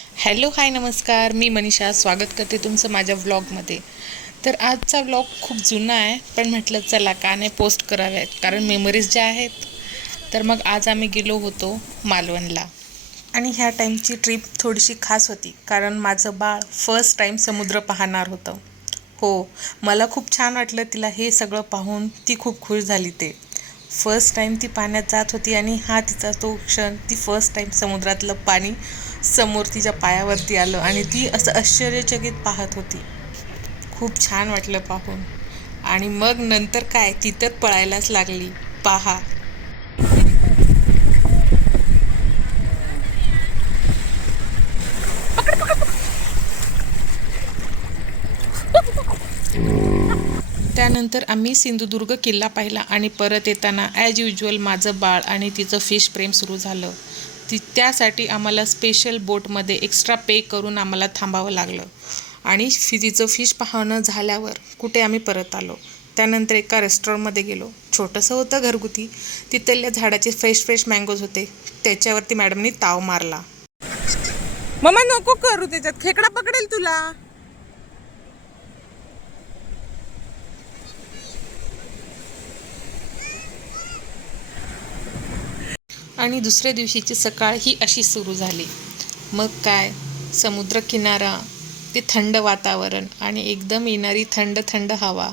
Hello hi नमस्कार, मी मनीषा स्वागत करते तुमचं माझ्या व्लॉगमध्ये. तर आजचा व्लॉग खूप जुना आहे, पण म्हटलं चला का नाही पोस्ट कराव्यात, कारण मेमरीज ज्या आहेत. तर मग आज आम्ही गेलो होतो मालवणला. आणि ह्या टाईमची ट्रिप थोडीशी खास होती, कारण माझं बाळ फर्स्ट टाईम समुद्र पाहणार होतं. हो, मला खूप छान वाटलं तिला हे सगळं पाहून. ती खूप खुश झाली. ते फर्स्ट टाईम ती पाण्यात जात होती आणि हा तिचा तो क्षण, ती फर्स्ट टाईम समुद्रातलं पाणी समोर तिच्या पायावरती आलं आणि ती असं आश्चर्यचकित पाहत होती. खूप छान वाटलं पाहून. आणि मग नंतर काय, ती तर पळायलाच लागली. पहा. त्यानंतर आम्ही सिंधुदुर्ग किल्ला पाहिला आणि परत येताना ॲज युज्युअल माझं बाळ आणि तिचं फिश प्रेम सुरू झालं. त्यासाठी आम्हाला स्पेशल बोटमध्ये एक्स्ट्रा पे करून आम्हाला थांबावं लागलं. आणि तिचं फिश पाहणं झाल्यावर कुठे आम्ही परत आलो. त्यानंतर एका रेस्टॉरंटमध्ये गेलो. छोटंसं होतं घरगुती. तिथल्या झाडाचे फ्रेश फ्रेश मँगोज होते. त्याच्यावरती मॅडमनी ताव मारला. मम्मा नको करू, त्याच्यात खेकडा पकडेल तुला. आणि दुसऱ्या दिवशीची सकाळ ही अशी सुरू झाली. मग काय, समुद्रकिनारा, ते थंड वातावरण आणि एकदम येणारी थंड थंड हवा,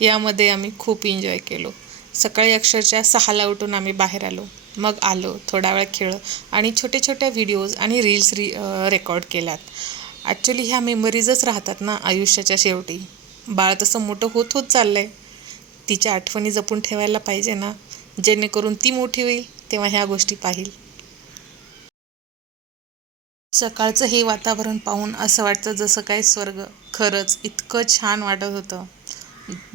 यामध्ये आम्ही खूप एन्जॉय केलो. सकाळी अक्षरशः 6ला उठून आम्ही बाहेर आलो. मग आलो, थोडा वेळ खेळलो आणि छोटे छोटे व्हिडिओज आणि रील्स रेकॉर्ड केल्यात. ॲक्च्युली ह्या मेमरीजच राहतात ना आयुष्याच्या शेवटी. बाळ तसं मोठं होत होत चाललं आहे. तिच्या आठवणी जपून ठेवायला पाहिजे ना, जेणेकरून ती मोठी होईल तेव्हा ह्या गोष्टी पाहिल. सकाळचं हे वातावरण पाहून असं वाटतं जसं काय स्वर्ग. खरंच इतकं छान वाटत होतं.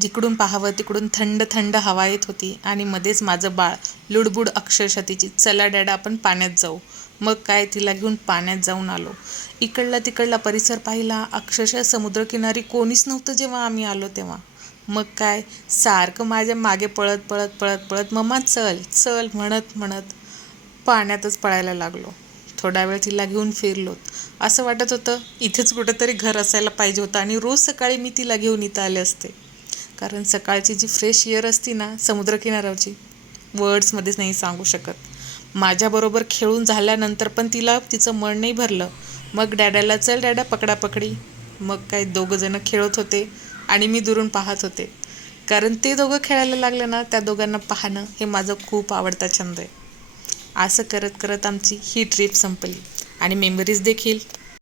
जिकडून पाहावं तिकडून थंड थंड हवा येत होती आणि मध्येच माझं बाळ लुडबुड अक्षरशः तिची, चला डॅडा आपण पाण्यात जाऊ. मग काय, तिला घेऊन पाण्यात जाऊन आलो. इकडला तिकडला परिसर पाहिला. अक्षरशः समुद्रकिनारी कोणीच नव्हतं जेव्हा आम्ही आलो तेव्हा. मग काय, सारखं माझ्या मागे पळत पळत पळत पळत मम्मा चल चल म्हणत म्हणत पाण्यातच पळायला लागलो. थोडा वेळ तिला घेऊन फिरलो. असं वाटत होतं इथेच कुठेतरी घर असायला पाहिजे होतं आणि रोज सकाळी मी तिला घेऊन इथं आले असते. कारण सकाळची जी फ्रेश एअर असती ना समुद्रकिनाऱ्यावरची, वर्ड्समध्येच नाही सांगू शकत. माझ्याबरोबर खेळून झाल्यानंतर पण तिला तिचं मन नाही भरलं. मग डॅडाला चल डॅडा पकडापकडी. मग काय, दोघंजणं खेळत होते आणि मी दुरून पाहत होते. कारण ते दोघं खेळायला लागलं ना, त्या दोघांना पाहणं हे माझं खूप आवडता छंद आहे. असं करत करत आमची ही ट्रिप संपली आणि मेमरीज देखील